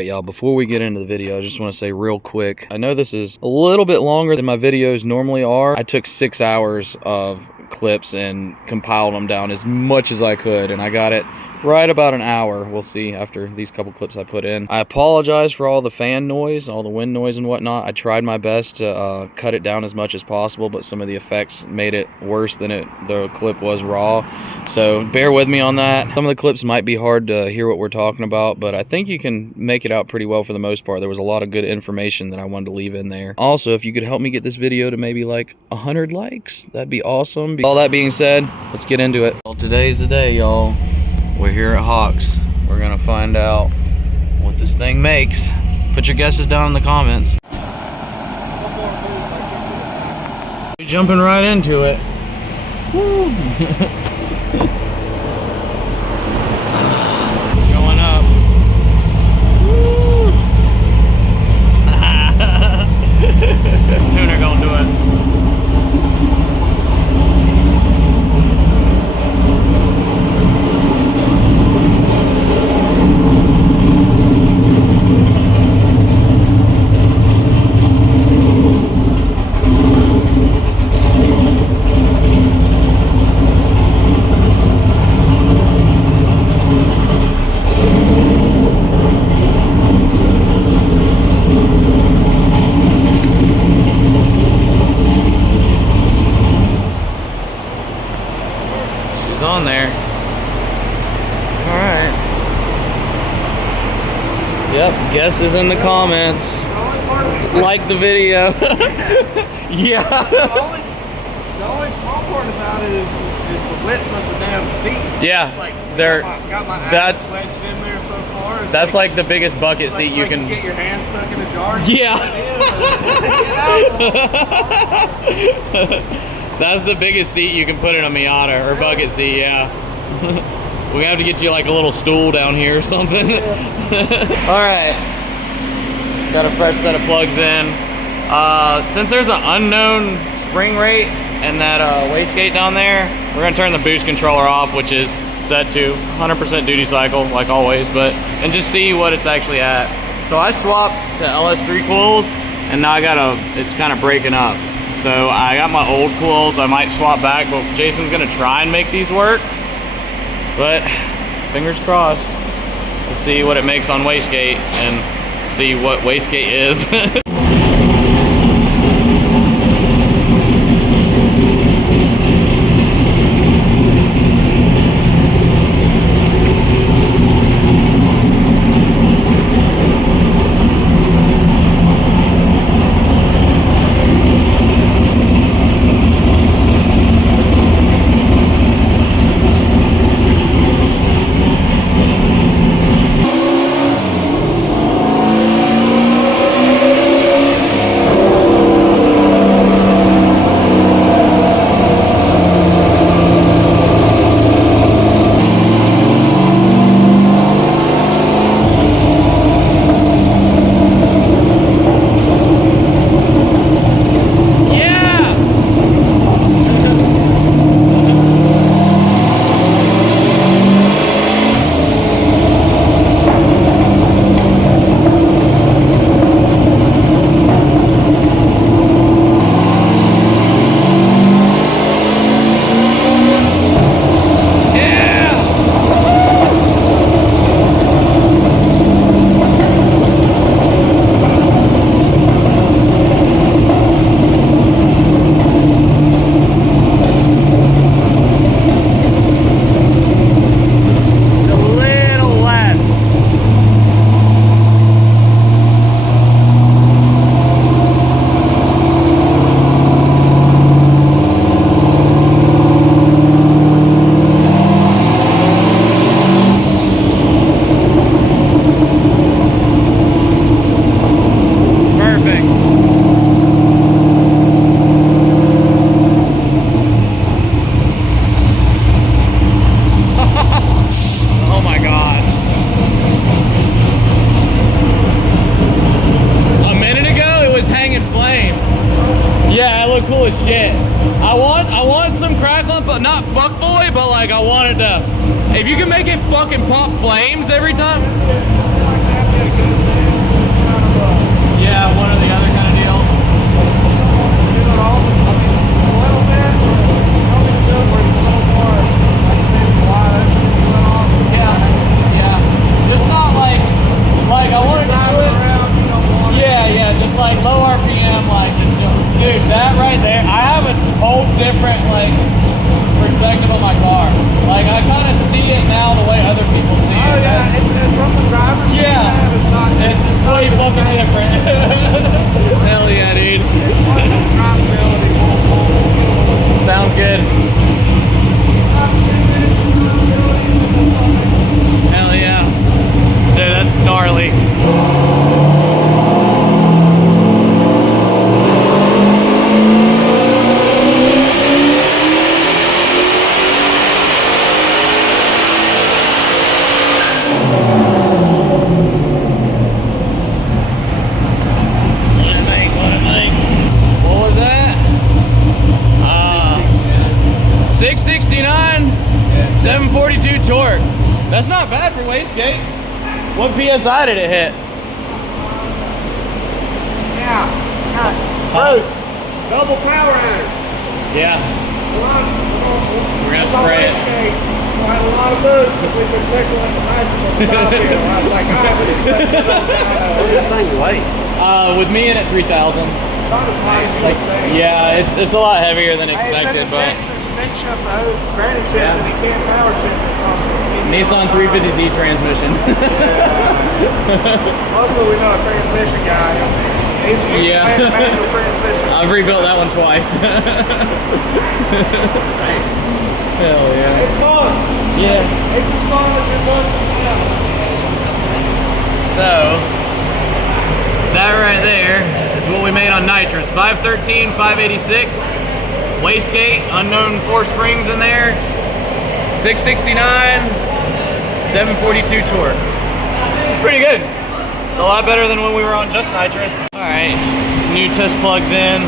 Alright y'all, before we get into the video, I just want to say real quick, I know this is a little bit longer than my videos normally are. I took 6 hours of clips and compiled them down as much as I could, and I got it right about an hour. We'll see after these couple clips I put in. I apologize for all the fan noise, all the wind noise and whatnot. I tried my best to cut it down as much as possible, but some of the effects made it worse than the clip was raw. So bear with me on that. Some of the clips might be hard to hear what we're talking about, but I think you can make it out pretty well for the most part. There was a lot of good information that I wanted to leave in there. Also, if you could help me get this video to maybe like 100 likes, that'd be awesome. All that being said, let's get into it. Well, today's the day, y'all. We're here at Hawks. We're gonna find out what this thing makes. Put your guesses down in the comments. We're jumping right into it. Woo. Going up. Woo. Tuner gonna do it. On there. Alright. Yep, guesses in the comments. Like the video. Yeah. The only small part about it is the width of the damn seat. Yeah. It's like, got my ass wedged in there so far. It's that's like the biggest bucket seat you can get your hand stuck in a jar. Yeah. That's the biggest seat you can put in a Miata, or bucket seat, yeah. We have to get you like a little stool down here or something. Alright. Got a fresh set of plugs in. Since there's an unknown spring rate and that wastegate down there, we're gonna turn the boost controller off, which is set to 100% duty cycle, like always, and just see what it's actually at. So I swapped to LS3 coils, and now it's kind of breaking up. So I got my old coils. I might swap back, but Jason's gonna try and make these work. But fingers crossed. Let's see what it makes on wastegate and see what wastegate is. cool as shit. I want some crackling, but not fuckboy, but like I wanted to, if you can make it fucking pop flames every time. different. Hell yeah, dude. Sounds good. Hell yeah. Dude, that's gnarly. What was that? 669, 742 torque. That's not bad for wastegate. What PSI did it hit? Yeah. Bruce, double power adder. Yeah. We're gonna spray it. We'll have a lot of boost if we've been tickling the nitrous on the top here. I was like, all right, we need to put it on down. What does this thing weigh? With me in at 3,000. Not as high as you would think. Yeah, it's a lot heavier than expected, but but stick shift though, granny shift, and he can't power shift it across the Nissan 350Z transmission. Luckily, we know a transmission guy. He's Yeah. manual transmission. I've rebuilt that one twice. Hell yeah. It's fun. Yeah. It's as fun as it looks itself. So, that right there is what we made on Nitrous. 513, 586. Wastegate, unknown 4 springs in there. 669, 742 torque. It's pretty good. It's a lot better than when we were on just Nitrous. All right, new test plugs in.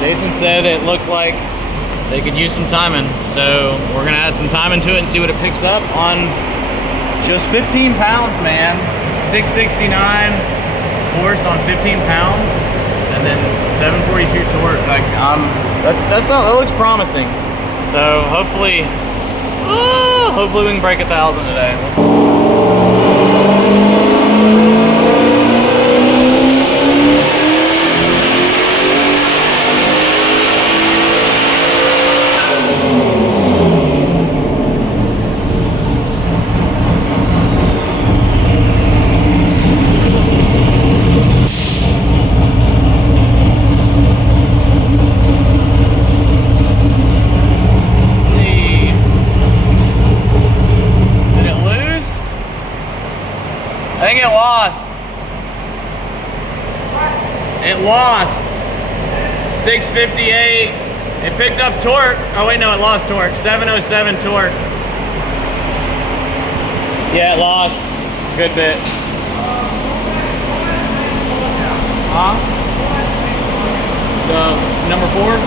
Jason said it looked like they could use some timing. So we're gonna add some timing to it and see what it picks up on just 15 pounds, man. 669 horse on 15 pounds, and then 742 torque. Like that looks promising. So hopefully we can break 1,000 today. We'll see. I think it lost. It lost. 658. It picked up torque. Oh wait, no, it lost torque. 707 torque. Yeah, it lost. Good bit. Huh? The number 4?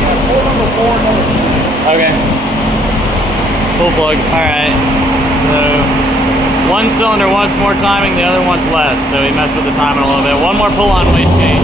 Yeah, pull number 4, number 2. Okay. Pull plugs. Alright. So one cylinder wants more timing, the other wants less. So he messed with the timing a little bit. One more pull on wastegate.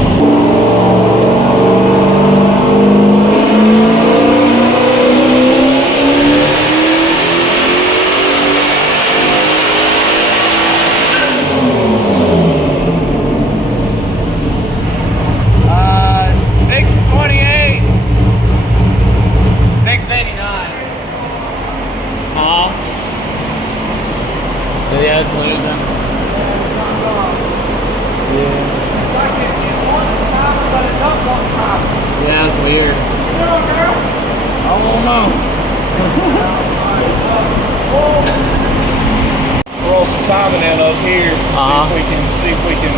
Yeah, it's losing. Yeah. It's like it wants the timing, but it don't want the timing. Yeah, it's weird. What you doing, girl? I don't know. Roll some timing in up here. See if we can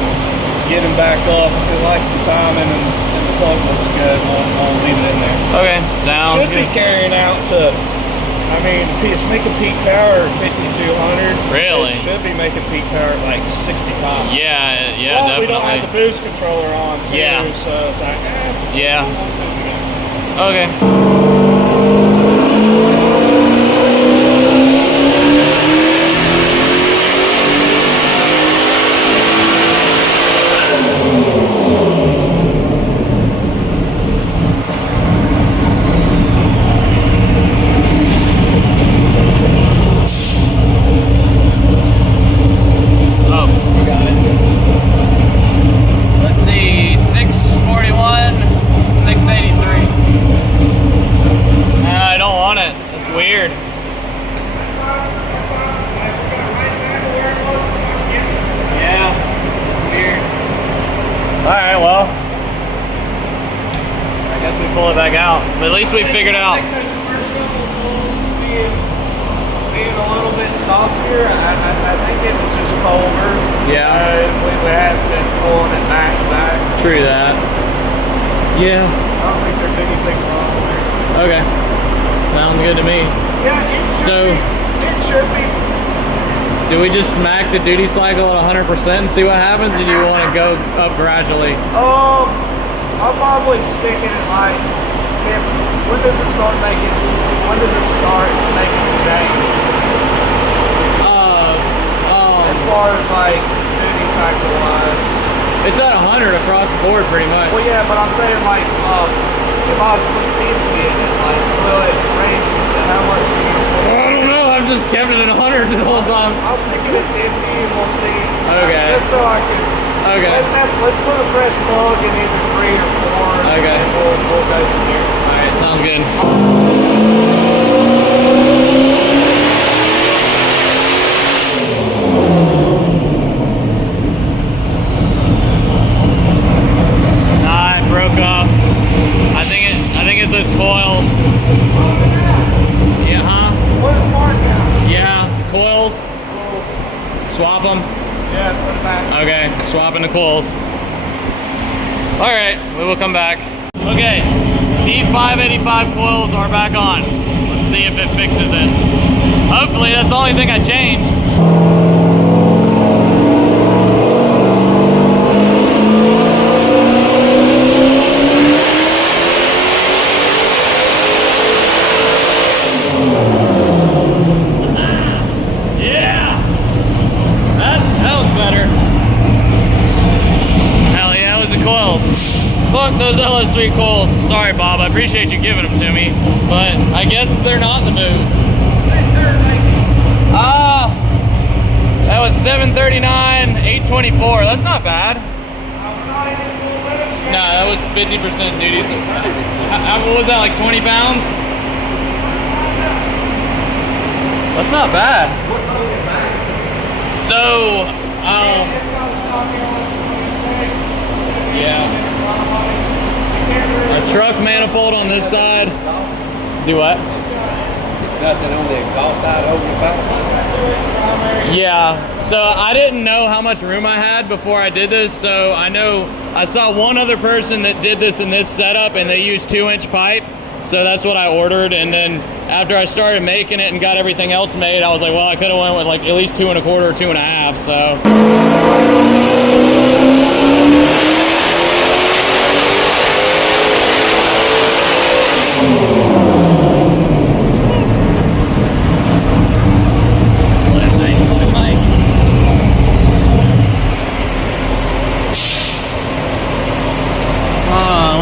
get him back up. If it likes the timing and the plug looks good, I'll leave it in there. Okay, sounds Should good. be carrying out to, I mean, it's making peak power at 5,200. Really? It should be making peak power at like 65. Yeah, yeah, Well, definitely. we don't have the boost controller on too, Yeah. so it's like, Yeah. we'll see what we got. Okay. Oh, you got it. Let's see, 641, 683. I don't want it. That's weird. But at least we figured out. I think those first couple pulls being a little bit saucier. I think it was just colder. Yeah. We haven't been pulling it back to back. True that. Yeah. I don't think there's anything wrong there. Okay. Sounds good to me. Yeah, it should be. Do we just smack the duty cycle at 100% and see what happens, or do you want to go up gradually? I'll probably stick it at like, when does it start making the change? As far as like duty cycle wise. It's at 100 across the board pretty much. Well, yeah, but I'm saying like, if I was putting 50 in it, like, will it raise how much do you put? I don't know, I've just kept it at 100 the whole time. I'll stick it at 50 and we'll see. Okay. Just so I can. Okay. Let's put a fresh plug in either 3 or 4. Okay. And we'll go from there. Alright, sounds good. Broke up. I think it's those coils. Yeah, huh? What is marked now? Yeah, coils. Swap them. Yeah, put it back. Okay, swapping the coils. All right, we will come back. Okay, D585 coils are back on. Let's see if it fixes it. Hopefully, that's the only thing I changed. Look, those LS3 coils. Sorry, Bob, I appreciate you giving them to me, but I guess they're not the move. That was 739, 824. That's not bad. No, that was 50% duty. What was that, like 20 pounds? That's not bad. So, yeah. A truck manifold on this side. Do what? Nothing on the exhaust side over the back. Yeah. So I didn't know how much room I had before I did this. So I saw one other person that did this in this setup, and they used 2-inch pipe. So that's what I ordered. And then after I started making it and got everything else made, I was like, well, I could have went with like at least 2 1/4 or 2 1/2. So.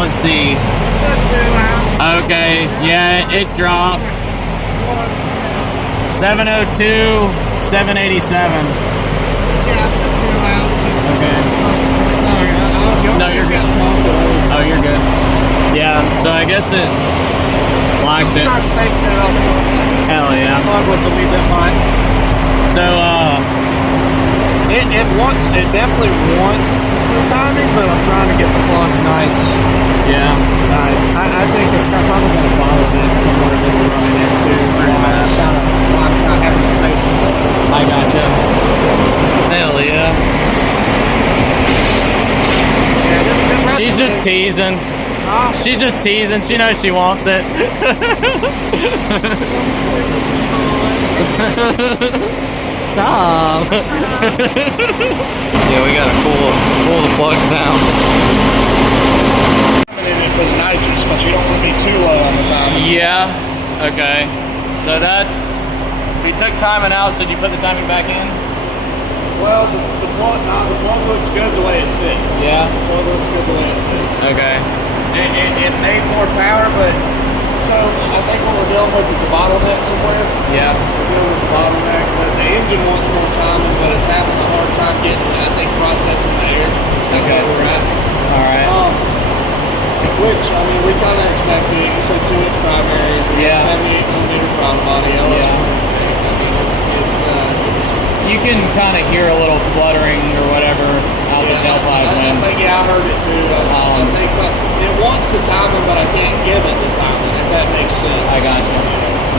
Let's see. Okay, yeah, it dropped. 702, 787. Yeah, I put 2 out. Okay. Sorry, No, you're good. Oh, you're good. Yeah, so I guess it liked it. Start taking it up. Hell yeah. Plug was a wee bit hot. So, it definitely wants the timing, but I'm trying to get the plug nice. yeah. I think it's probably going to follow that somewhere that we're running into. So I'm kind of having to say. I gotcha. Hell yeah. Yeah, She's just teasing. She's just teasing. She knows she wants it. Stop. Yeah, we gotta pull the plugs down. in it for the nitrous, but you don't want to be too low on the timing. Yeah. Okay. So that's. We took timing out. So did you put the timing back in? Well, the plug looks good the way it sits. Yeah. The plug looks good the way it sits. Okay. It made more power, but so I think what we're dealing with is a bottleneck somewhere. Yeah. We're dealing with a bottleneck, but the engine wants more timing, but it's having a hard time getting, I think, processing the air. That's Okay. where we're at. All right. Which, I mean, we kind of expected. You said 2-inch primaries. We Yeah. got 78mm throttle body. LS. Yeah. I mean, it's You can kind of hear a little fluttering or whatever out the tailpipe. I think, yeah, I heard it too. I think it wants the timing, but I can't give it the timing. that makes sense. I got you.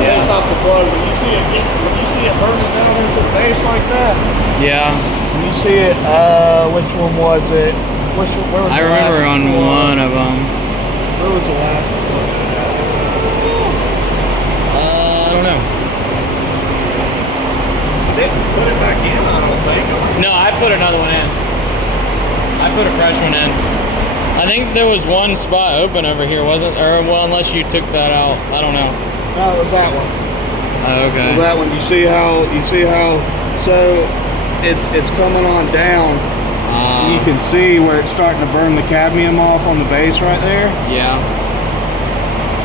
Yeah. Based off the plug, when you see it burning down into the base like that. Yeah. When you see it, which one was it? Where was the last one? I remember on one of them. Where was the last one? I don't know. Didn't put it back in, I don't think. No, I put another one in. I put a fresh one in. I think there was one spot open over here, wasn't there? Or, well, unless you took that out. I don't know. No, it was that one. Oh, okay. It was that one. You see how so it's coming on down. You can see where it's starting to burn the cadmium off on the base right there. Yeah.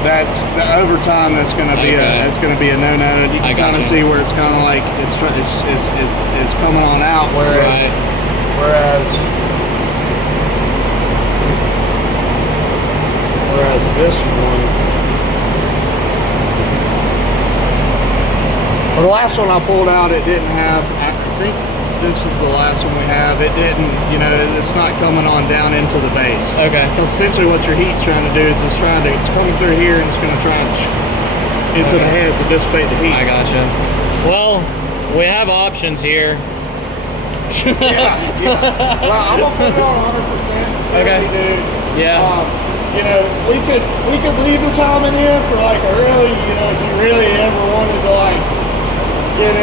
That's the overtime. That's going to be a no-no. You can kind of see where it's kind of like it's coming on out. Whereas this one, well, the last one I pulled out, it didn't have. I think this is the last one we have. It didn't. You know, it's not coming on down into the base. Okay. Because essentially, what your heat's trying to do is it's coming through here and it's going to try and into the head to dissipate the heat. I gotcha. Well, we have options here. yeah. Well, I'm gonna put it on 100% and see what we do. Yeah. You know, we could leave the timing in for like early. You know, if you really ever wanted to like get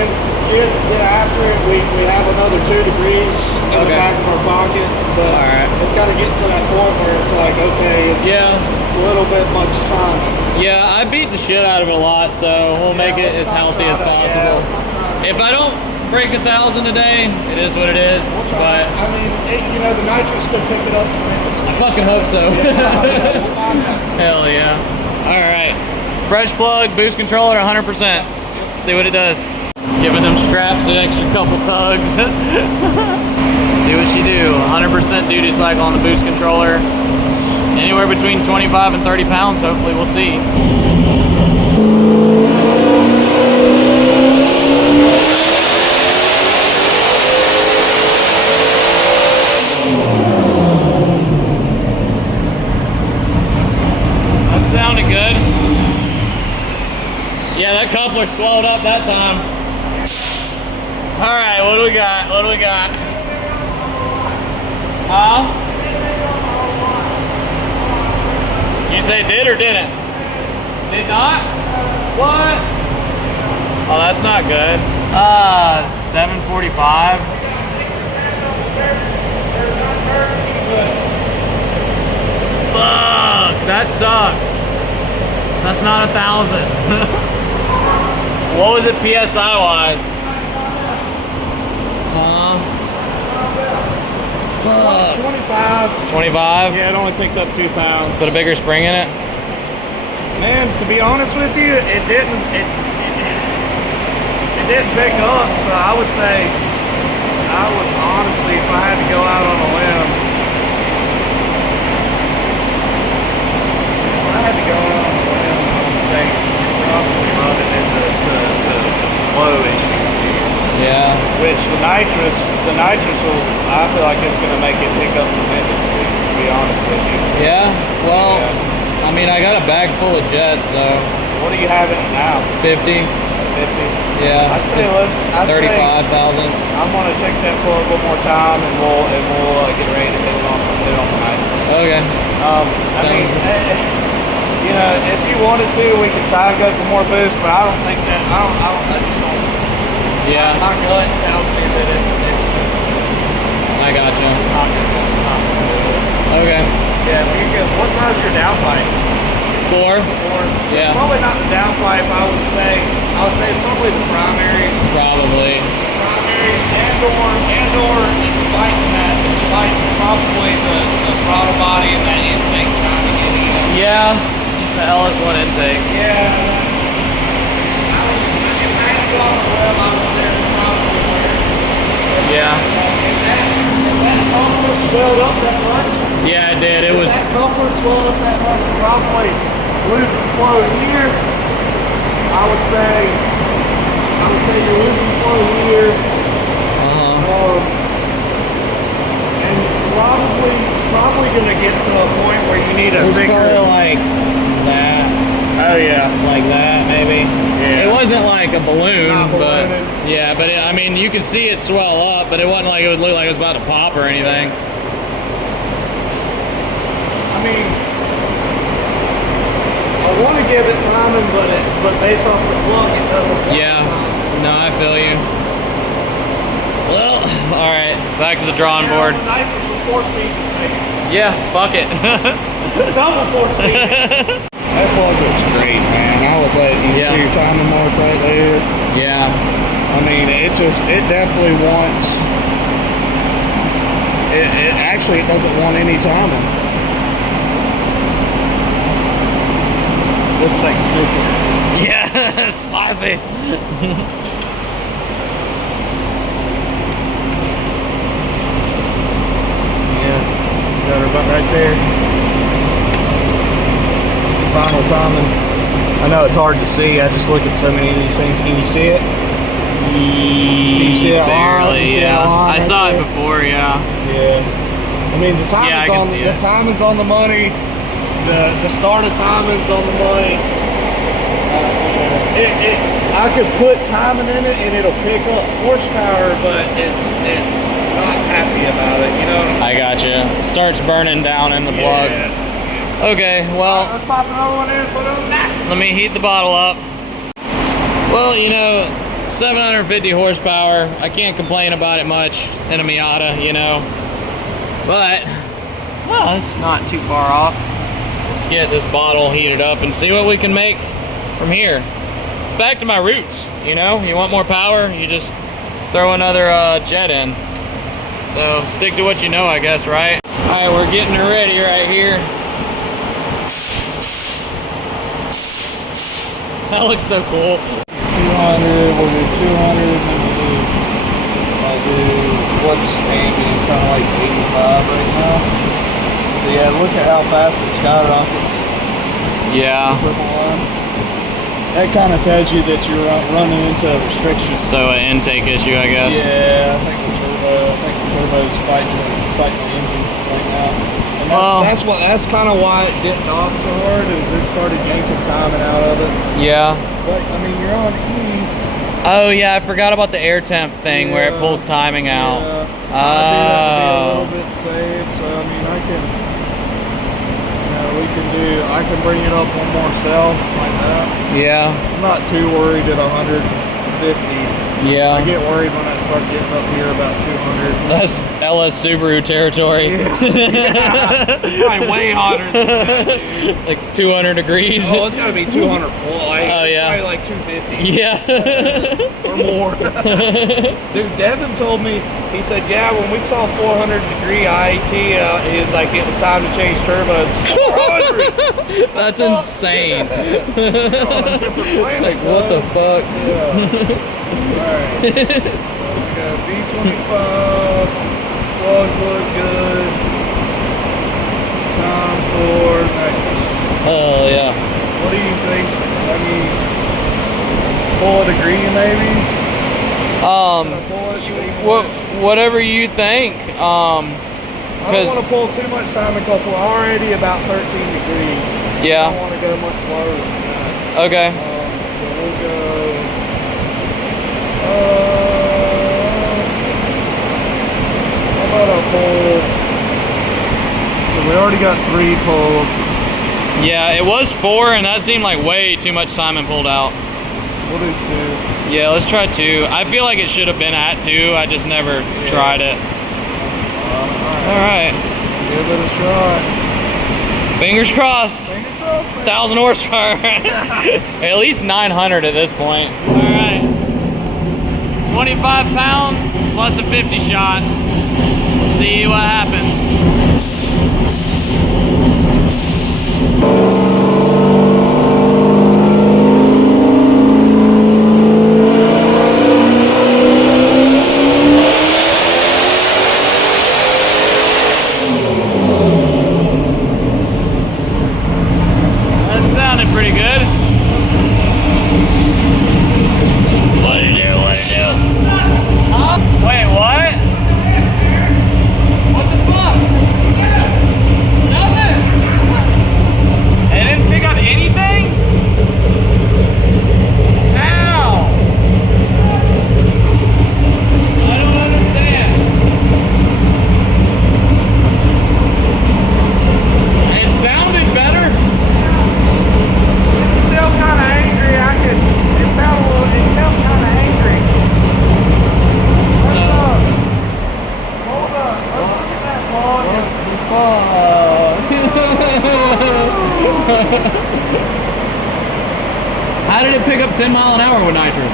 after it, we have another 2 degrees in the back of our pocket. But it's got to get to that point where it's like, okay, it's a little bit much time. Yeah, I beat the shit out of it a lot, so we'll make it as healthy as possible. If I don't break 1,000 a day, it is what it is. But I mean, you know, the nitrous could pick it up tremendously. I fucking hope so. Hell yeah. All right, fresh plug, boost controller, 100%. See what it does. Giving them straps an extra couple tugs. See what you do. 100% duty cycle on the boost controller. Anywhere between 25 and 30 pounds, hopefully, we'll see. That sounded good. Yeah, that coupler swelled up that time. All right, what do we got? What do we got? Huh? You say did or didn't? Did not? What? Oh, that's not good. 745. Fuck, that sucks. That's not 1,000. What was it PSI wise? Fuck. 25. 25? Yeah, it only picked up 2 pounds. Put a bigger spring in it? Man, to be honest with you, it didn't pick up, so I would say, honestly, if I had to go out on a limb, I would say you're probably running into just flow issues here. Yeah. Which the nitrous will, I feel like it's going to make it pick up tremendously, to be honest with you. Yeah? Well, I mean, I got a bag full of jets, so. What do you have in it now? 50. 50? Yeah. I'd say 35,000. I'm going to check that for a little more time, and we'll get ready to hit it on the nitrous. Okay. I mean, you know, if you wanted to, we could try to go for more boost, but I don't think that, I just don't. Yeah. My gut tells me that it's I gotcha. It's not good. Okay. Yeah, but you're good. What size is your downpipe? 4. 4? Yeah. Probably not the downpipe, I would say it's probably the primaries. Probably. Primaries and/or it's fighting probably the throttle body and that intake trying to get in. Yeah. The LS1 intake. Yeah, Yeah. If that coupler swelled up that much. Yeah, it did. It was. If that coupler swelled up that much, probably losing flow here. I would say you're losing flow here. And probably gonna get to a point where you need a thicker. Like that. Oh Oh yeah. Like that, maybe. Yeah. It wasn't like a balloon, Not but ballooning. yeah, but I mean, you could see it swell up, but it wasn't like it would look like it was about to pop or anything. I mean, I want to give it timing, but based off the plug, it doesn't. Yeah. No, I feel you. Well, all right, back to the drawing board. The nitrous with 4-speed is making. Yeah, fuck it. Double 4-speed. That plug looks great, man. I would let you see your timing mark right there. Yeah. I mean, it definitely wants. It actually doesn't want any timing. This thing's stupid. Yeah, spicy. Got her butt right there. Final timing. I know it's hard to see. I just look at so many of these things. Can you see it? Can you see it? Barely, yeah. I saw it before, yeah. Yeah. I mean, the timing's on the money. The start of timing's on the money. I could put timing in it and it'll pick up horsepower, but it's not happy about it, you know what I'm saying? I gotcha. It starts burning down in the plug. Yeah. Okay, well, Let's pop another one in and put it on the next. let me heat the bottle up. Well, you know, 750 horsepower. I can't complain about it much in a Miata, you know. But, well, it's not too far off. Let's get this bottle heated up and see what we can make from here. It's back to my roots, you know. You want more power, you just throw another jet in. So stick to what you know, I guess, right? All right, we're getting her ready right here. That looks so cool. 200, we'll do 200, and then I'll do what's aiming, kind of like 85 right now. So yeah, look at how fast it skyrockets. Yeah. Purple line. That kind of tells you that you're running into a restriction. So an intake issue, I guess. Yeah, I think the turbo's fighting the engine right now. And that's kind of why it didn't off so hard, is it started yanking timing out of it. Yeah. But I mean, you're on E. Oh yeah, I forgot about the air temp thing where it pulls timing out. Yeah. I do have to be a little bit safe, so I mean, I can bring it up one more cell like that. Yeah. I'm not too worried at 150. Yeah. I get worried when I start getting up here about 200. That's LS Subaru territory. Yeah. Probably way hotter than that, dude. Like 200 degrees. Oh, it's gotta be 200 plus. Oh yeah. Probably like 250. Yeah. Or more. Dude, Devin told me, he said, yeah, when we saw 400 degree IAT, it was like it was time to change turbos. 400! That's insane. You're on a different planet. Like, what the fuck? Yeah. Alright. So we got V25, plug look good, Concord, Nitrous. Oh yeah. What do you think? I mean, pull a degree maybe? Whatever you think. I don't want to pull too much time because we're already about 13 degrees. Yeah. I don't want to go much lower than that. Okay. So we'll go. How about a pull? So we already got 3 pulled. Yeah, it was 4, and that seemed like way too much time and pulled out. We'll do 2. Yeah, let's try 2. I feel like it should have been at 2. I just never tried it. Alright. Give it a shot. Fingers crossed. Fingers crossed, man. 1,000 horsepower. At least 900 at this point. Alright. 25 pounds plus a 50 shot. We'll see what happens. That sounded pretty good. What'd you do? Huh? Wait, what? What the fuck? How did it pick up 10 mile an hour with nitrous?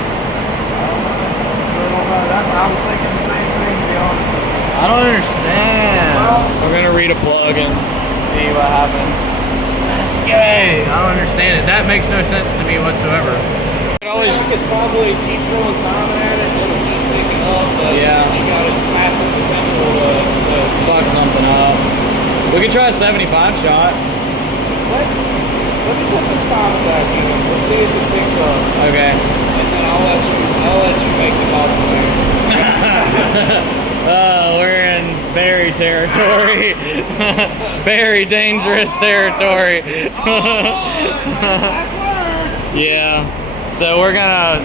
I was thinking the same thing, to be honest with you. I don't understand. We're gonna read a plug and see what happens. That's gay. I don't understand it. That makes no sense to me whatsoever. I could probably keep throwing time at it, it'll keep picking up, but yeah, you got a massive potential to fuck something up. We could try a 75 shot. Let me put this time back in. Let's see if it picks up. Okay. And then I'll let you make the call from there. Oh, we're in berry territory. Very dangerous territory. That's words. Yeah. So we're gonna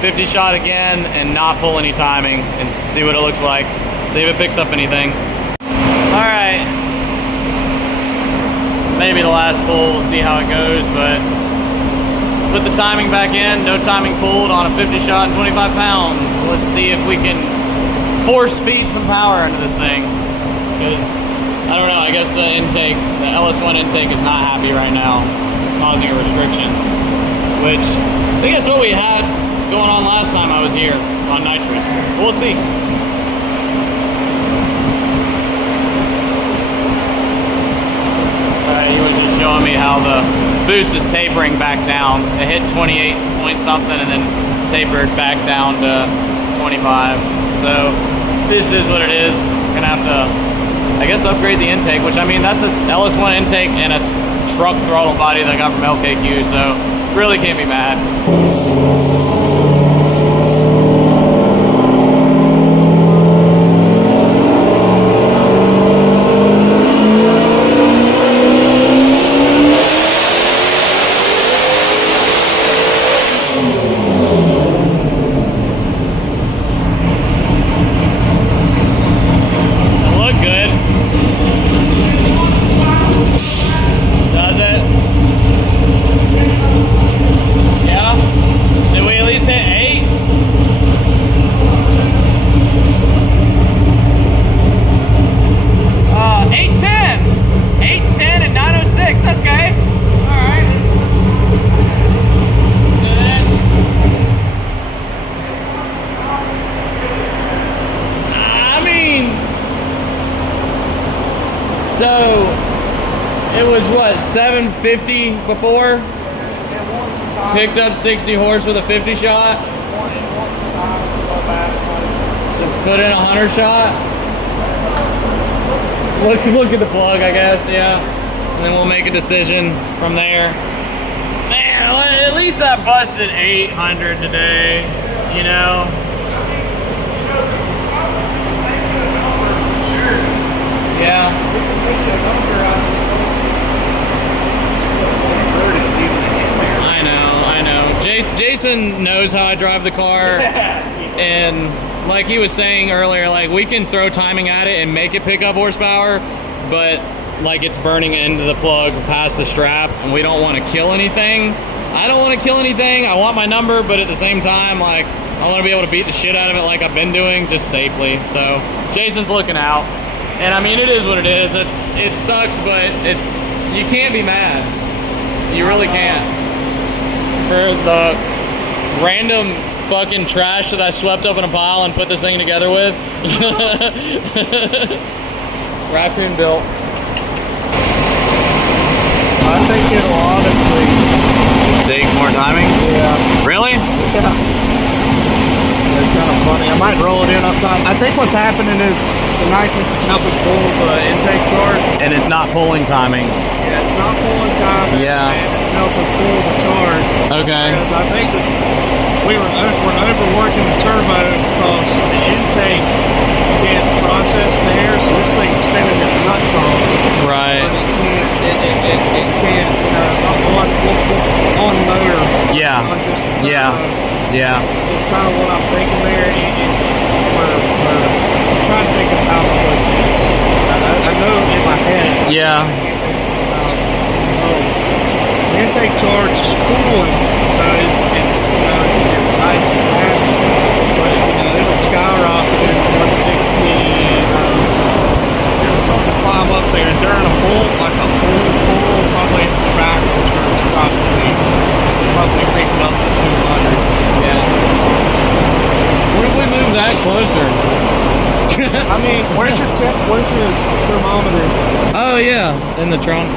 50 shot again and not pull any timing and see what it looks like. See if it picks up anything. All right. Maybe the last pull, we'll see how it goes, but put the timing back in. No timing pulled on a 50 shot and 25 pounds. Let's see if we can force feed some power into this thing. Because, I don't know, I guess the intake, the LS1 intake is not happy right now. It's causing a restriction, which I think that's what we had going on last time I was here on nitrous. We'll see. Alright, he was just showing me how the boost is tapering back down. It hit 28 point something and then tapered back down to 25. So this is what it is. We're gonna have to, I guess, upgrade the intake, which I mean, that's a LS1 intake and a truck throttle body that I got from LKQ, so really can't be mad. So it was what, 750 before? Picked up 60 horse with a 50 shot. So put in a 100 shot. Look at the plug, I guess, yeah. And then we'll make a decision from there. Man, at least I busted 800 today, you know. Yeah. I know. Jason knows how I drive the car, and like he was saying earlier, like we can throw timing at it and make it pick up horsepower, but like it's burning into the plug past the strap, and we don't want to kill anything. I don't want to kill anything. I want my number, but at the same time, like I want to be able to beat the shit out of it like I've been doing, just safely. So Jason's looking out. And I mean, it is what it is. It sucks, but you can't be mad. You really can't. For the random fucking trash that I swept up in a pile and put this thing together with. Raccoon built. I think it'll honestly take more timing? Yeah. Really? Yeah. It's kind of funny. I might roll it in up top. I think what's happening is the nitrous is helping pull the intake charge. And it's not pulling timing. Yeah, it's not pulling timing. Yeah. And it's helping pull the charge. Okay. Because I think that we're overworking the turbo because the intake can't process the air, so this thing's spinning its nuts off. Right. But it can't, on motor. Yeah. On just the turbo. Yeah. Yeah. It's kind of what I'm thinking there. We're trying to think of how to put this. I know in my head. Yeah. The intake charge is cooling, so it's nice and happy. But it was skyrocketing 160. mean, where's your thermometer? Oh yeah, in the trunk.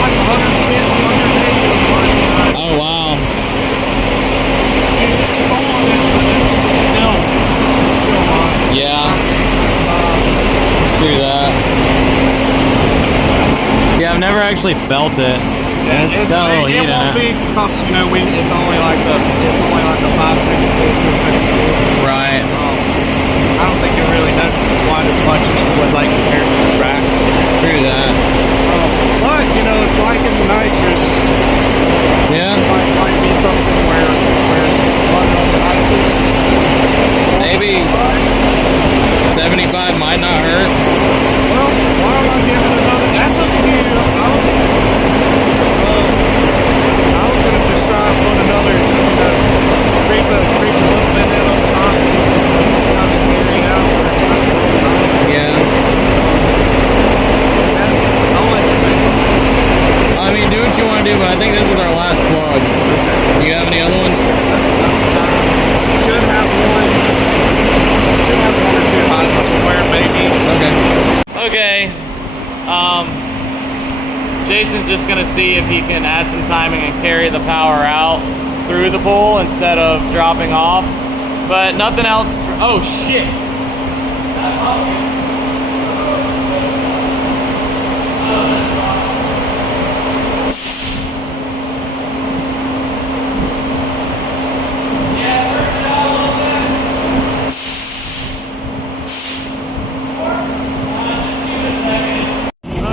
Like 150, 180 months. Oh wow. And it's on it, but it's still hot. Yeah. True that. Yeah, I've never actually felt it. Yeah, it's got a little heat in won't it. be because it's only like a 5-second pull, 4-second pull. Right. So, I don't think it really does quite as much as you would like compared to the track. True that. But it's like in the nitrous. Yeah. Might be something where running on the nitrous. Maybe 75 might not hurt. Well, why don't I give it another? That's up to you. I was gonna just try and put another, creep a little bit in on top, see if we can kind of carry out where it's not going on. Yeah. I'll let you know. I mean, do what you want to do, but I think this is our last plug. Do you have any other ones? Should have one or two hiding somewhere, maybe. Okay. Jason's just gonna see if he can add some timing and carry the power out through the pool instead of dropping off. But nothing else. Oh shit.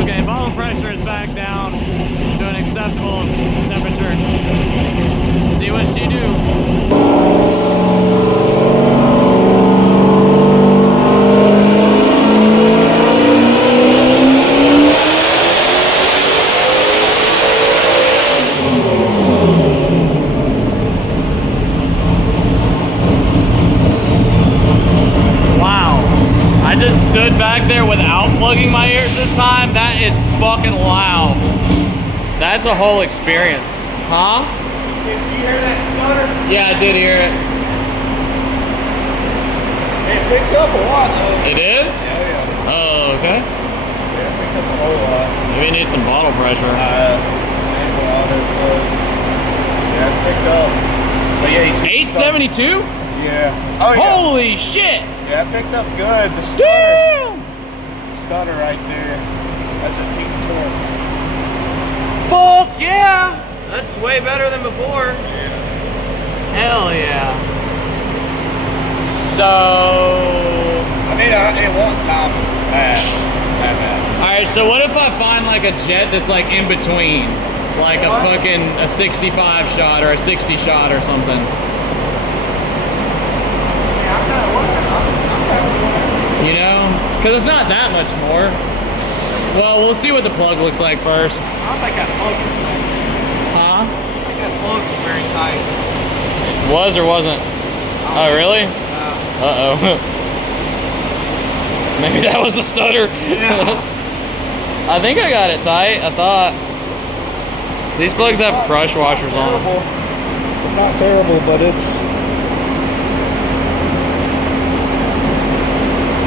Okay, bottle pressure is back down to an acceptable temperature. See what she do. I just stood back there without plugging my ears this time. That is fucking loud. That's a whole experience. Huh? Did you hear that stutter? Yeah, I did hear it. It picked up a lot though. It did? Yeah. Oh, okay. Yeah, it picked up a whole lot. Maybe it needs some bottle pressure. Yeah, it picked up. But yeah, you see 872? Yeah. Oh yeah. Holy shit! Yeah, it picked up good. The stutter. Damn! The stutter right there. That's a peak torque. Fuck yeah! That's way better than before. Yeah. Hell yeah. So... I mean, it wants time. Bad. Alright, so what if I find like a jet that's like in between? Like a fucking a 65 shot or a 60 shot or something. You know? Because it's not that much more. Well, we'll see what the plug looks like first. I don't think that plug is tight. Huh? I think that plug is very tight. Was or wasn't? Oh, really? Uh-oh. Maybe that was a stutter. Yeah. I think I got it tight, I thought. These plugs have crush washers on them. It's not terrible, but it's...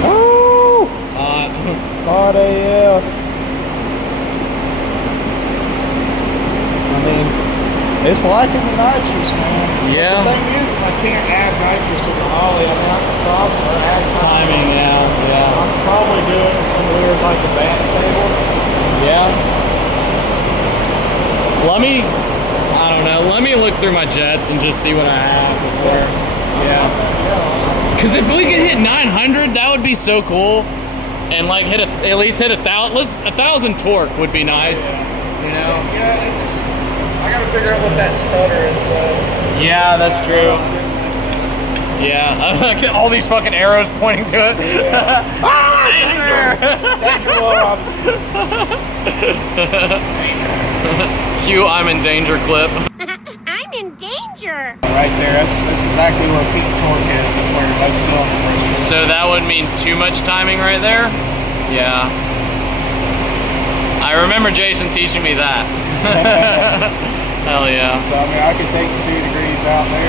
Oh! Hot AF. I mean, it's liking the nitrous, man. Yeah. The thing is, I can't add nitrous in the Holly. I mean, I could probably add Timing, yeah. I'm probably doing some weird, like, advanced table. Yeah. Let me, I don't know, let me look through my jets and just see what I have before. Yeah. Because if we could hit 900, that would be so cool. And like at least hit 1,000 torque would be nice. You know? Yeah, it just, I gotta figure out what that stutter is. Yeah, that's true. Yeah, all these fucking arrows pointing to it. Yeah. Ah, danger! Danger, Cue I'm in danger clip. I'm in danger. Right there, that's exactly where peak torque is. That's where your most cylinder pressure is. So that would mean too much timing right there? Yeah. I remember Jason teaching me that. Hell yeah. So I mean, I could take the 2 degrees out there.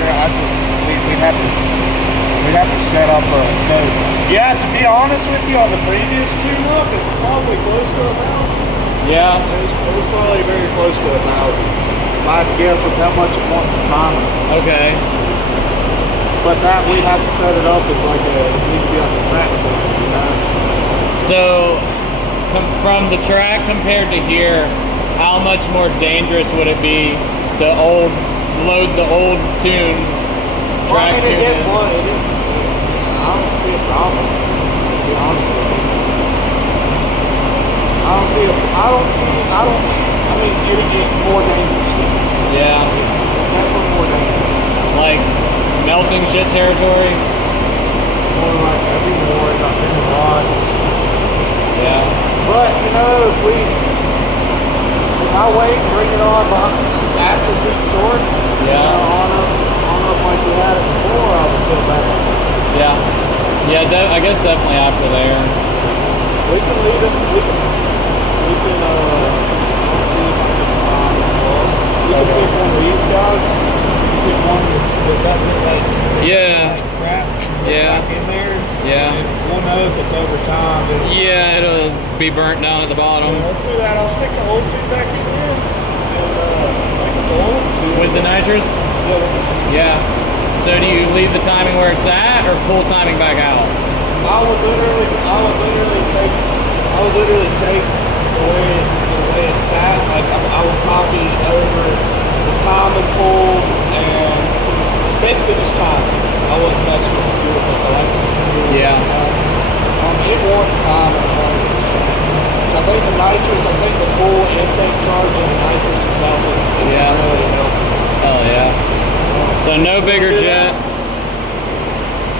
We'd have to set up so yeah, to be honest with you, on the previous tune-up, it was probably close to 1,000. Yeah. It was probably very close to 1,000. If I had to guess with how much it wants the timer. Okay. But that we'd have to set it up as like it needs to be on the track for it, you know? So, from the track compared to here, how much more dangerous would it be to load the old tune track tune in? I don't see a problem, to be honest with you. I mean, it'd get more dangerous. Yeah. Definitely more dangerous. Like, melting shit territory? More like every more, got bigger rods. Yeah. But, you know, if I wait and bring it on after peak torque, yeah. On up like we had it before, I would feel better. Yeah. Yeah, I guess definitely after there. We can leave it, we can let's see if I can find you can pick one of these guys. You pick one that doesn't look like crap. Yeah. Back in there. Yeah. We'll know if it's over time. Yeah, it'll be burnt down at the bottom. Yeah, let's do that. I'll stick the old tube back in there and make it go. With the nitrous? Yeah. So do you leave the timing where it's at or pull timing back out? I would literally take the way it's at. Like I would copy over the timing pull and basically just time. I wouldn't mess with the fuel because I like the fuel. Yeah. It wants time. I think the nitrous, the full intake charge on the nitrous is helping. Yeah. Really helping. Oh yeah. So no bigger jet.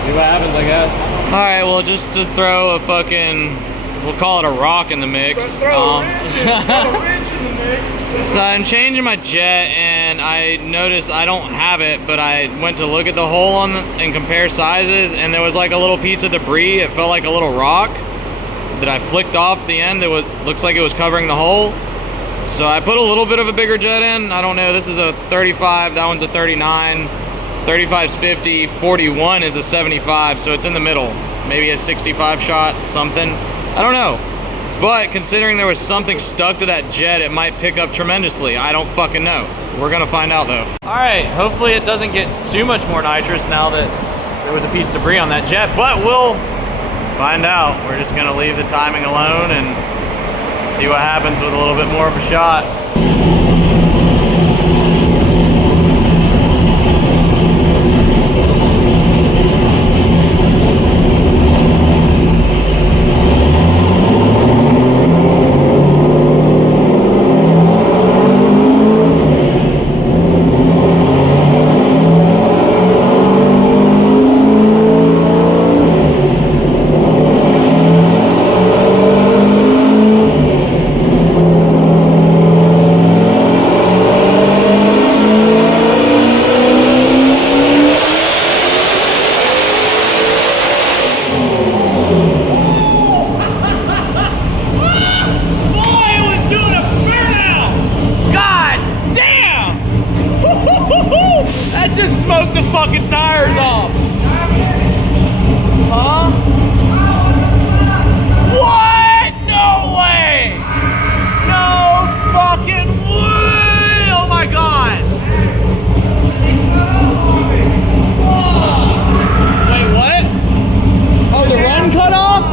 See what happens, I guess. All right, well, just to throw a fucking, we'll call it a rock in the mix. Throw a wrench in the mix. So I'm changing my jet, and I noticed I don't have it, but I went to look at the hole and compare sizes, and there was like a little piece of debris. It felt like a little rock that I flicked off the end. It looks like it was covering the hole. So I put a little bit of a bigger jet in. I don't know, this is a 35, that one's a 39. 35's 50, 41 is a 75, so it's in the middle. Maybe a 65 shot, something. I don't know. But considering there was something stuck to that jet, it might pick up tremendously. I don't fucking know. We're gonna find out though. All right, hopefully it doesn't get too much more nitrous now that there was a piece of debris on that jet, but we'll find out. We're just gonna leave the timing alone and see what happens with a little bit more of a shot. Fucking tires off. Huh? What? No way. No fucking way. Oh my god. Wait, what? Oh, the run cut off?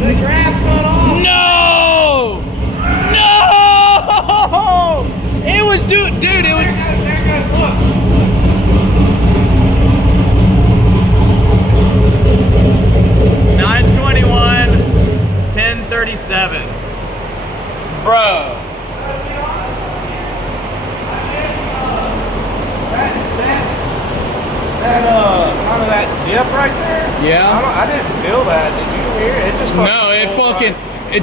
The graph cut off. No. No. It was dude, it was. 1037. Bro. Kind of that dip right there. Yeah. I didn't feel that. Did you hear it? It just no, it fucking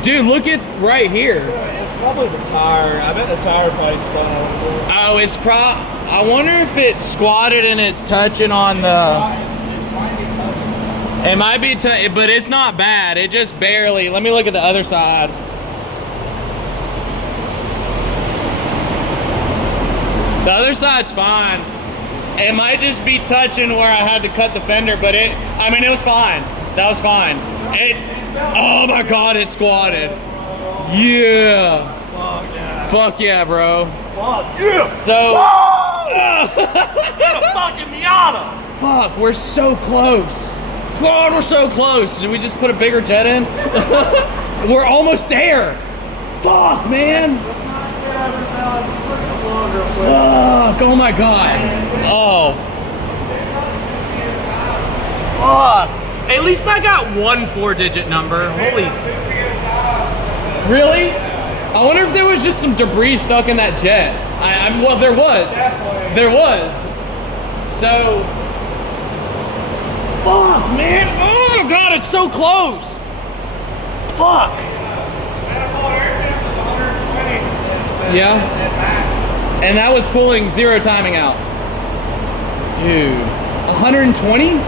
dude, look at right here. It's probably the tire. I bet the tire probably spun out. Oh, it's I wonder if it's squatted and it's touching on the. It might be, but it's not bad. It just barely. Let me look at the other side. The other side's fine. It might just be touching where I had to cut the fender, but it was fine. That was fine. Oh my God, it squatted. Yeah. Fuck yeah. Fuck yeah, bro. Fuck yeah. So. Got a fucking Miata. Fuck, we're so close. God, we're so close. Did we just put a bigger jet in? We're almost there. Fuck, man. Let's not get over the fellas. Let's look at the vlog real quick. Fuck, oh my God. Oh. Fuck. At least I got one 4-digit number. Holy. Really? I wonder if there was just some debris stuck in that jet. Well, there was. Definitely. There was. So. Fuck, man. Oh God, it's so close. Fuck. Yeah. And that was pulling 0 timing out. Dude. 120?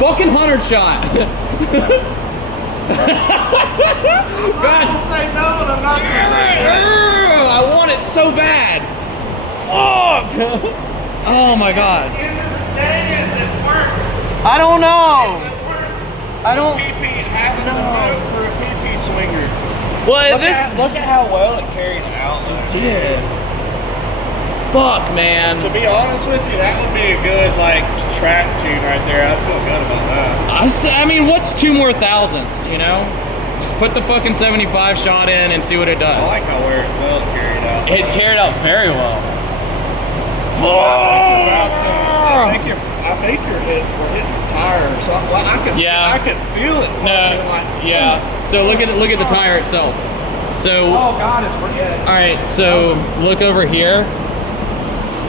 Fucking 100 shot. I'm not gonna say no, and I'm not gonna say yes. I want it so bad. Fuck. Oh my God. At the end of the day, is it worth? I don't know. Is it worth? I don't having know. the rope for a PP swinger. Well, Look at how well it carried out. It did. Fuck, man. To be honest with you, that would be a good track tune right there. I feel good about that. I mean, what's 2 more thousandths, you know? Just put the fucking 75 shot in and see what it does. I like how well it carried out. It carried out very well. I think we're hitting the tire or something. Well, I could feel it. Yeah. So look at the tire itself. So. Oh God, it's all right. So look over here.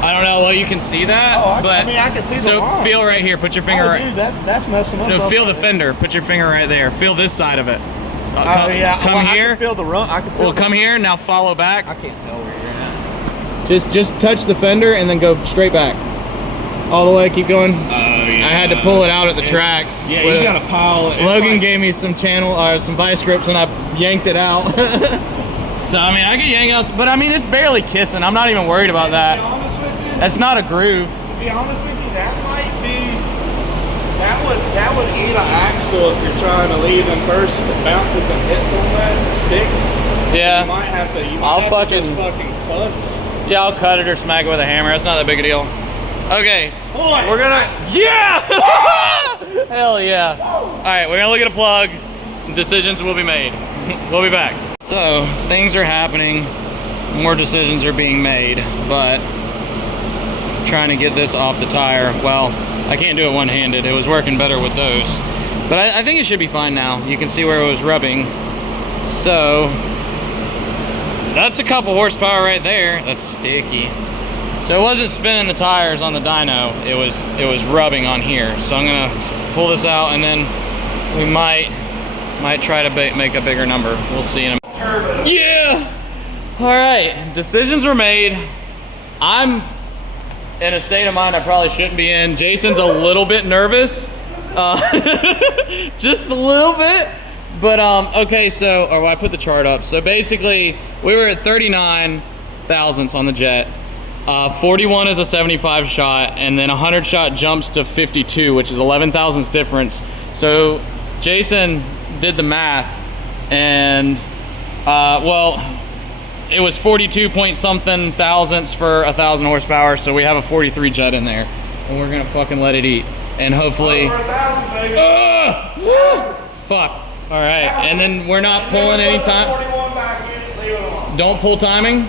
I don't know. Well, you can see that. Oh, but I can see the so line. Feel right here. Put your finger right. Dude, that's messing us up. No, feel the fender. Put your finger right there. Feel this side of it. Come here. I can feel the run. Come here. Now follow back. I can't tell where you're at. Just touch the fender and then go straight back. All the way. Keep going. Oh yeah. I had to pull it out at the track. Yeah, you got to pile it. Logan gave me some some vice grips and I yanked it out. So I mean, I can yank it out, but I mean, it's barely kissing. I'm not even worried about that. To be honest with you, that's not a groove. To be honest with you, that might be. That would eat an axle if you're trying to leave them first. If it bounces and hits on that, it sticks. Yeah. You might have to. Just fucking cut it. Yeah, I'll cut it or smack it with a hammer. That's not that big a deal. Okay. Boy, we're gonna. Yeah. Hell yeah. All right, we're gonna look at a plug. Decisions will be made. We'll be back. So things are happening. More decisions are being made, but trying to get this off the tire. Well, I can't do it one-handed. It was working better with those, but I think it should be fine now. You can see where it was rubbing. So that's a couple horsepower right there. That's sticky. So it wasn't spinning the tires on the dyno. It was rubbing on here. So I'm gonna pull this out and then we might try to make a bigger number. We'll see in a minute. Yeah. All right. Decisions were made. I'm in a state of mind I probably shouldn't be in. Jason's a little bit nervous, just a little bit. But okay. So, I put the chart up. So basically, we were at 39 thousandths on the jet. 41 is a 75 shot, and then 100 shot jumps to 52, which is 11 thousandths difference. So Jason did the math, and well, it was 42 point something thousandths for 1,000 horsepower. So we have a 43 jet in there, and we're gonna fucking let it eat, and hopefully. Fuck. All right, and then we're not pulling any time. Don't pull timing.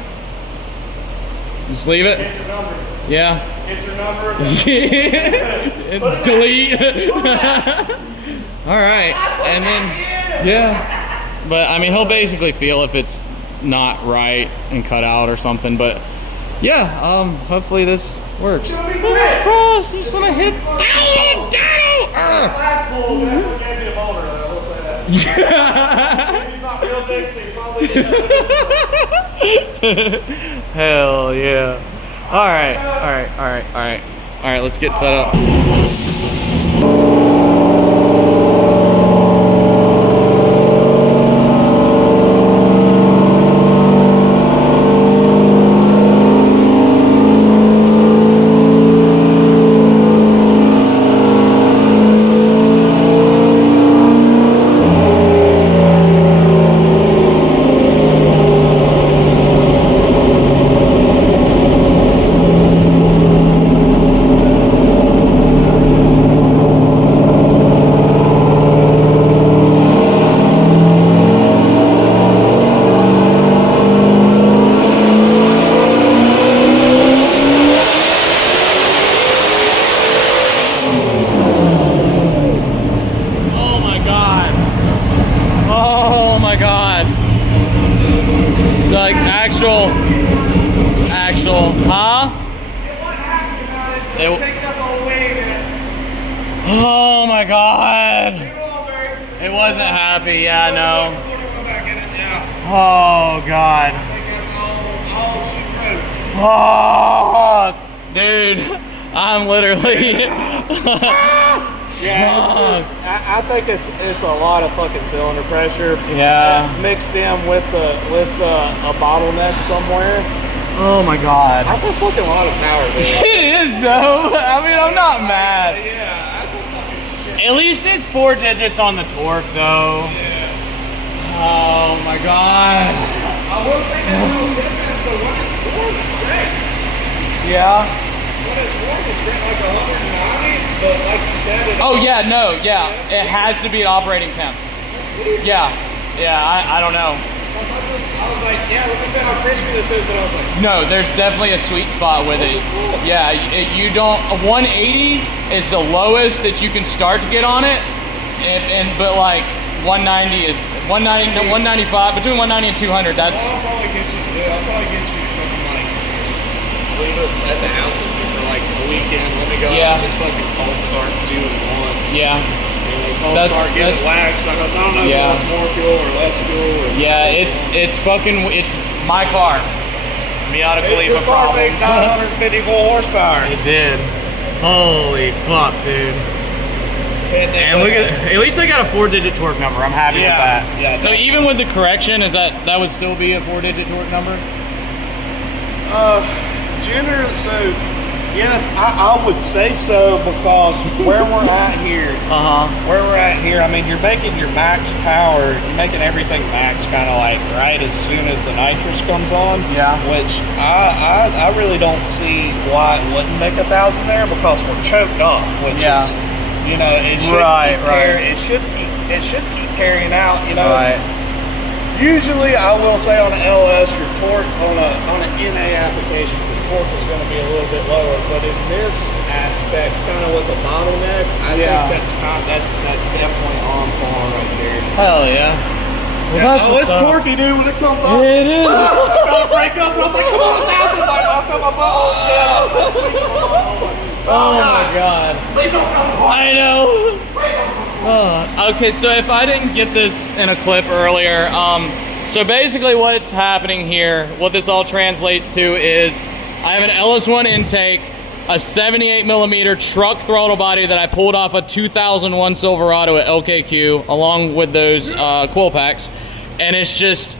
Just leave it. Hit your number. Yeah. Hit your number. Delete. All right, and then yeah. But I mean, he'll basically feel if it's not right and cut out or something. But yeah, hopefully this works. Fingers crossed. He's gonna hit down. Last pull definitely gave me a boulder, though. I will say that. Yeah. He's not real big, so he probably didn't. Hell yeah. All right, let's get set up. my god. Like actual, huh? Oh my god. It wasn't happy, yeah, no. Oh god. Fuck. Dude, I'm literally. Yeah, it's just, I think it's a lot of fucking cylinder pressure. Yeah. Mixed in with a bottleneck somewhere. Oh my god. That's a fucking lot of power, dude. It is though. I mean, I'm not mad. Yeah, that's a fucking shit. At least it's 4 digits on the torque though. Yeah. Oh my god. I will say that little tip in, so when it's 4, it's great. Yeah. When it's 4, it's great, like 190, but like you said, Oh yeah, no, yeah. It has to be an operating temp. That's weird. Yeah. Yeah, I don't know. I was like, yeah, look at how crispy this is, and I was like, No, there's definitely a sweet spot with it. Yeah, you don't. A 180 is the lowest that you can start to get on it, but like 190 is 195 between 190 and 200. That's. I'll probably get you. Dude, I'll probably get you fucking like leave it at the house with me for like a weekend. Let me go out and just fucking cold start 2 and 1. Yeah. I'll start getting waxed. I don't know if it's more fuel or less fuel. Or yeah, it's my car. Miata Khalifa problems. 954 horsepower. It did. Holy fuck, dude. And look at least I got a 4-digit torque number. I'm happy with that. Yeah. So even with the correction, that would still be a 4-digit torque number? Generally, so yes, I would say so, because where we're at here, I mean, you're making your max power, you're making everything max kind of like right as soon as the nitrous comes on. Yeah. Which I really don't see why it wouldn't make 1,000 there, because we're choked off, which is, you know, it should it should keep carrying out, you know. Right. Usually, I will say on an LS, your torque on an NA application, the torque is going to be a little bit lower. But in this aspect, kind of with the bottleneck, I think that's definitely on par right there. Hell yeah. Well, it's torquey, dude, when it comes off. It is. I got to break up, and I was like, come on, 1,000. Like, I'll come up. Oh my god. Please don't come apart. I know. Okay, so if I didn't get this in a clip earlier, so basically what's happening here, what this all translates to is I have an LS1 intake, a 78 millimeter truck throttle body that I pulled off a 2001 Silverado at LKQ along with those coil packs, and it's just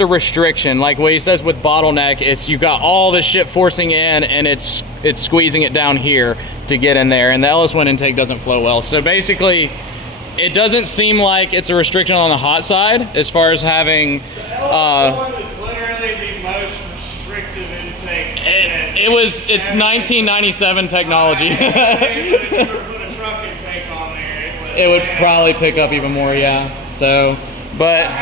a restriction. Like what he says with bottleneck, it's you've got all this shit forcing in, and it's squeezing it down here to get in there, and the LS1 intake doesn't flow well. So basically, it doesn't seem like it's a restriction on the hot side as far as having. LS1 is literally the most restrictive intake. It's 1997 technology. If you were to put a truck intake on there, it would probably pick up even more, yeah. So, but. You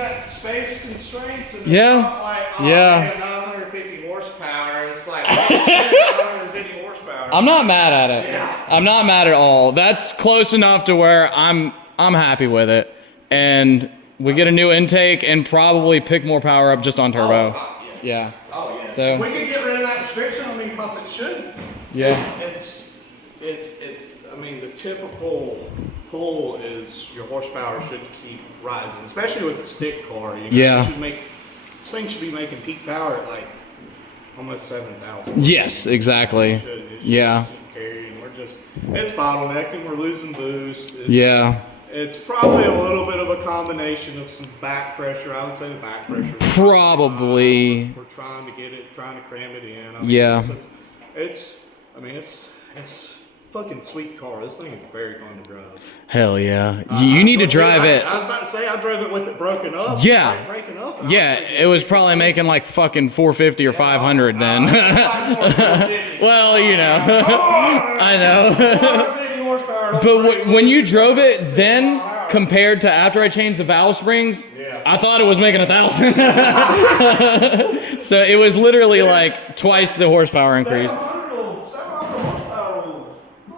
got space constraints, and Yeah. it's not like, oh, Yeah. man, 950 horsepower. It's like 950 horsepower. I'm not mad at it. Yeah. I'm not mad at all. That's close enough to where I'm happy with it. And we get a new intake and probably pick more power up just on turbo. Oh, Yeah. Oh, yeah. So we can get rid of that restriction, I mean, because it shouldn't. Yeah. It's I mean, the typical pull is your horsepower should keep rising, especially with the stick car. You know, Yeah. This thing should be making peak power at like almost 7,000. Yes, exactly. It should Yeah. keep carrying. It's bottlenecking, we're losing boost. Yeah. It's probably a little bit of a combination of some back pressure. I would say the back pressure. Probably. We're trying to cram it in. I mean, Yeah. It's fucking sweet car. This thing is very fun to drive. Hell yeah. You need to drive it. I was about to say I drove it with it broken up. Yeah. Breaking up. Yeah, it was probably making like fucking 450 or 500 then. Well, you know. I know. But when you drove it then compared to after I changed the valve springs, I thought it was making 1,000. So it was literally like twice the horsepower increase. 700 horsepower.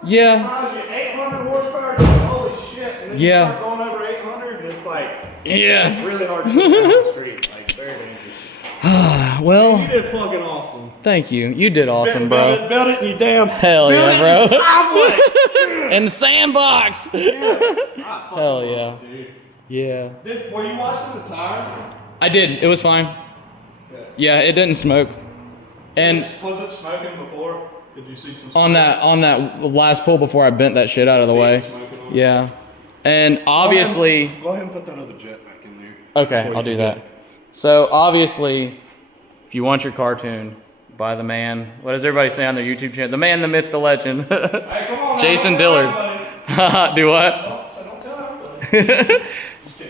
Yeah. 800 horsepower. Holy shit. And then you Yeah. start going over 800 and it's like, Yeah. it's really hard to go down the street. Like, very dangerous. Well, You did fucking awesome. thank you. You did awesome, bro. Build it in your damn. Hell build yeah, bro. it in your driveway. In the sandbox. Ah, fucking Hell yeah. dude. Yeah. Were you watching the time? I did. It was fine. Yeah, it didn't smoke. And was it smoking before? Did you see some smoke? on that last pull before I bent that shit out of the way. Yeah. And obviously. Go ahead and put that other jet back in there. Okay, I'll do that. So obviously, if you want your car tuned by the man, what does everybody say on their YouTube channel? The man, the myth, the legend. Hey, come on, Jason man. Dillard. Do what? Don't tell everybody.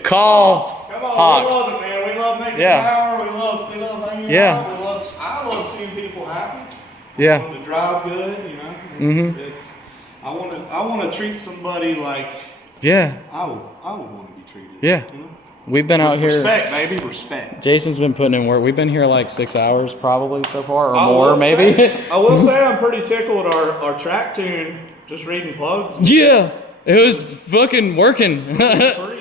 Call Come on, Hawks. we love it, man. We love making Yeah. power. We love hanging out. I love seeing people happy. Yeah. I want to drive good, you know. It's I want to treat somebody like Yeah. I would want to be treated. Yeah. You know? We've been out here. Respect, baby, respect. Jason's been putting in work. We've been here like 6 hours probably so far, or more maybe. I will say I'm pretty tickled our track tune, just reading plugs. Yeah. It was fucking working.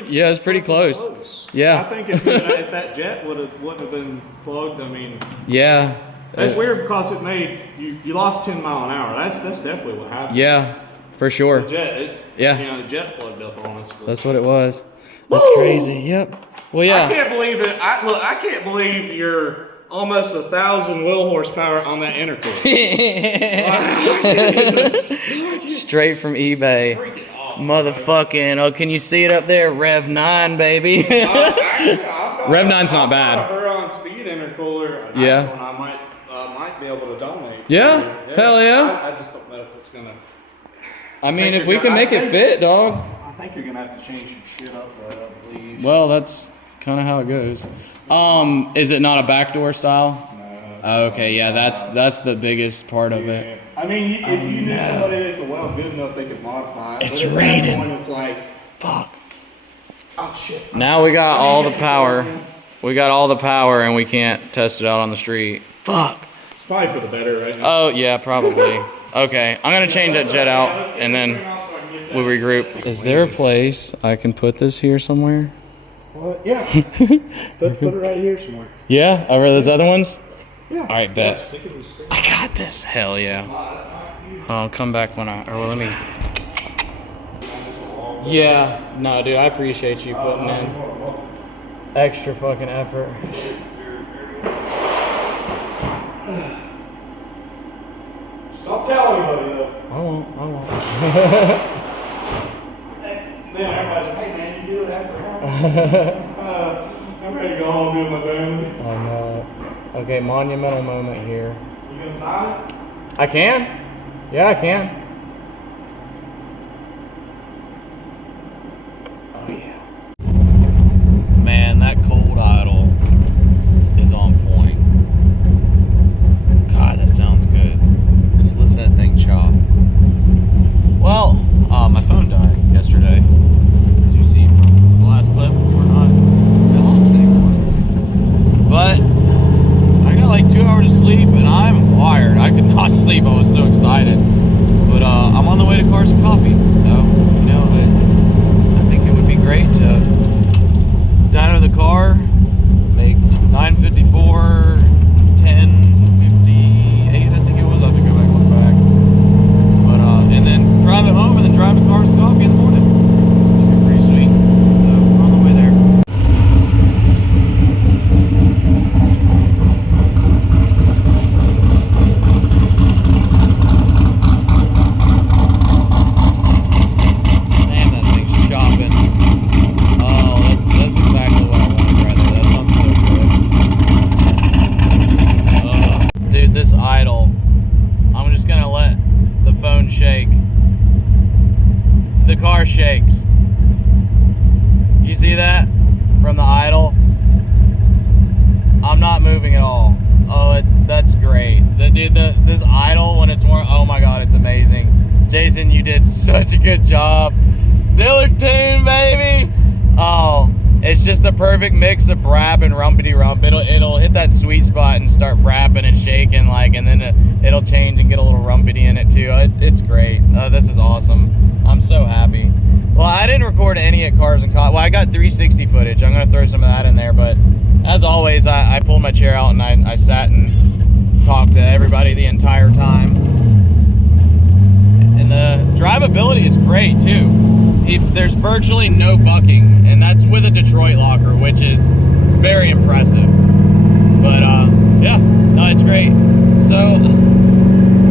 Yeah, it was pretty close. Yeah. I think if that jet wouldn't have been plugged, I mean. Yeah. That's weird because it made you lost 10 mile an hour. That's definitely what happened. Yeah, for sure. The jet, Yeah. the jet plugged up on us. That's what it was. That's crazy. Yep. Well, yeah. I can't believe it. I can't believe you're almost 1,000 wheel horsepower on that intercooler. Straight from eBay. Freaking awesome. Motherfucking. Oh, can you see it up there? Rev 9, baby. Rev 9's not bad. I've got a Huron speed intercooler. A Yeah. nice one I might be able to donate. Yeah? Hell yeah. I just don't know if it's gonna. I mean, if we can make it fit, dog. I think you're gonna have to change some shit up, I believe. Well, that's kind of how it goes. Is it not a backdoor style? No. Okay, yeah, that's the biggest part of it. I mean, if you need somebody that can weld good enough, they can modify it. It's But at that raining. point, it's like, Fuck. oh shit. Now we got all the power. We got all the power and we can't test it out on the street. Fuck. It's probably for the better right now. Oh, yeah, probably. Okay, I'm gonna change that jet out and then we'll regroup. Is there a place I can put this here somewhere? What? Yeah. put it right here somewhere. Yeah, over those other ones? Yeah. All right, bet. Stick it with the stick. I got this. Hell yeah. I'll come back when let me. Yeah, no, dude, I appreciate you putting in extra fucking effort. Don't tell anybody though. I won't. Then everybody's like, hey man, you do it after hours. I'm ready to go home and do my family. I know it. Okay, monumental moment here. You gonna sign it? I can. Yeah, I can. Oh yeah. Man, that cold idle is on point. God, that sounds good. Just listen to that thing chop. Well, my phone died yesterday. As you see from the last clip, we're not that long anymore. But I got like 2 hours of sleep and I'm wired. I could not sleep. I was so excited. But I'm on the way to Cars and Coffee. So, you know, I think it would be great to dyno the car, make 954, 1058, I think it was. I'll have to go back and look back. But, and then drive it home and then drive to Cars and Coffee in the morning. That'd be pretty sweet. So, we're on the way there. Man, that thing's chopping. Oh, that's exactly what I wanted right there. That sounds so good. Dude, this idle, I'm just gonna let the phone shake. The car shakes. You see that? From the idle? I'm not moving at all. Oh, that's great. This idle when it's more, oh my God, it's amazing. Jason, you did such a good job. Dillard tune, baby. Oh, it's just the perfect mix of brap and rumpity rump. It'll hit that sweet spot and start brapping and shaking like, and then it'll change and get a little rumpity in it too. It's great. This is awesome. I'm so happy. Well, I didn't record any at Cars and Well, I got 360 footage. I'm gonna throw some of that in there, but as always, I pulled my chair out and I sat and talked to everybody the entire time. And the drivability is great too. There's virtually no bucking, and that's with a Detroit locker, which is very impressive. But yeah, no, it's great. So,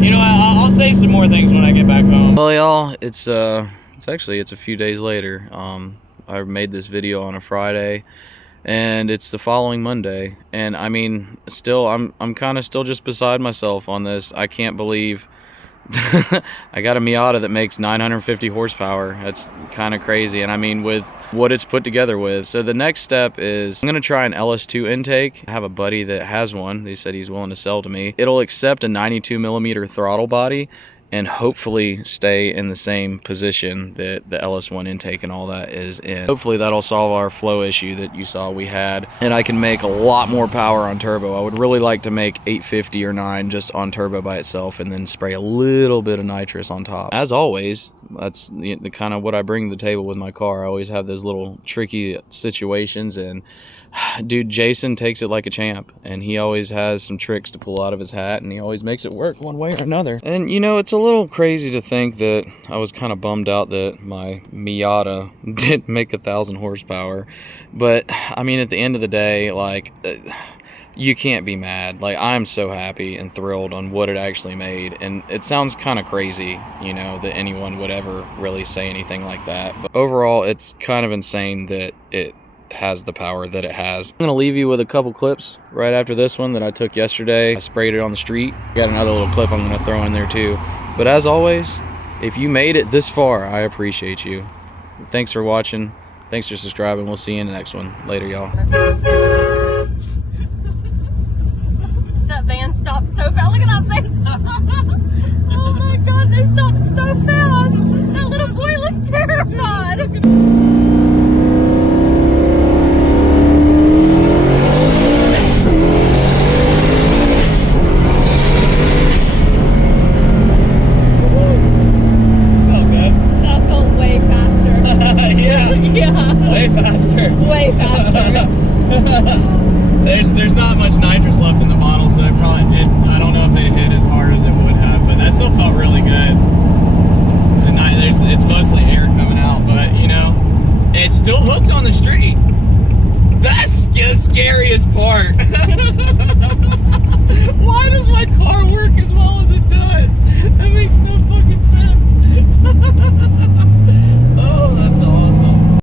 you know, I'll say some more things when I get back home. Well, y'all, it's a few days later. I made this video on a Friday, and it's the following Monday. And I mean, still, I'm kind of still just beside myself on this. I can't believe I got a Miata that makes 950 horsepower. That's kind of crazy. And I mean, with what it's put together with. So the next step is I'm going to try an LS2 intake. I have a buddy that has one. He said he's willing to sell to me. It'll accept a 92mm throttle body and hopefully stay in the same position that the LS1 intake and all that is in. Hopefully that'll solve our flow issue that you saw we had, and I can make a lot more power on turbo. I would really like to make 850 or 9 just on turbo by itself, and then spray a little bit of nitrous on top. As always, that's the kind of what I bring to the table with my car. I always have those little tricky situations, and dude, Jason takes it like a champ, and he always has some tricks to pull out of his hat, and he always makes it work one way or another. And you know, it's a little crazy to think that I was kind of bummed out that my Miata didn't make 1,000 horsepower, but I mean, at the end of the day, like, you can't be mad. Like, I'm so happy and thrilled on what it actually made, and it sounds kind of crazy, you know, that anyone would ever really say anything like that, but overall, it's kind of insane that it has the power that it has. I'm gonna leave you with a couple clips right after this one that I took yesterday. I sprayed it on the street. Got another little clip I'm gonna throw in there too. But as always, if you made it this far, I appreciate you. Thanks for watching. Thanks for subscribing. We'll see you in the next one. Later, y'all. That van stopped so fast. Look at that van. Oh my god, they stopped so fast. That little boy looked terrified. Way faster. There's not much nitrous left in the bottle, so I don't know if it hit as hard as it would have, but that still felt really good.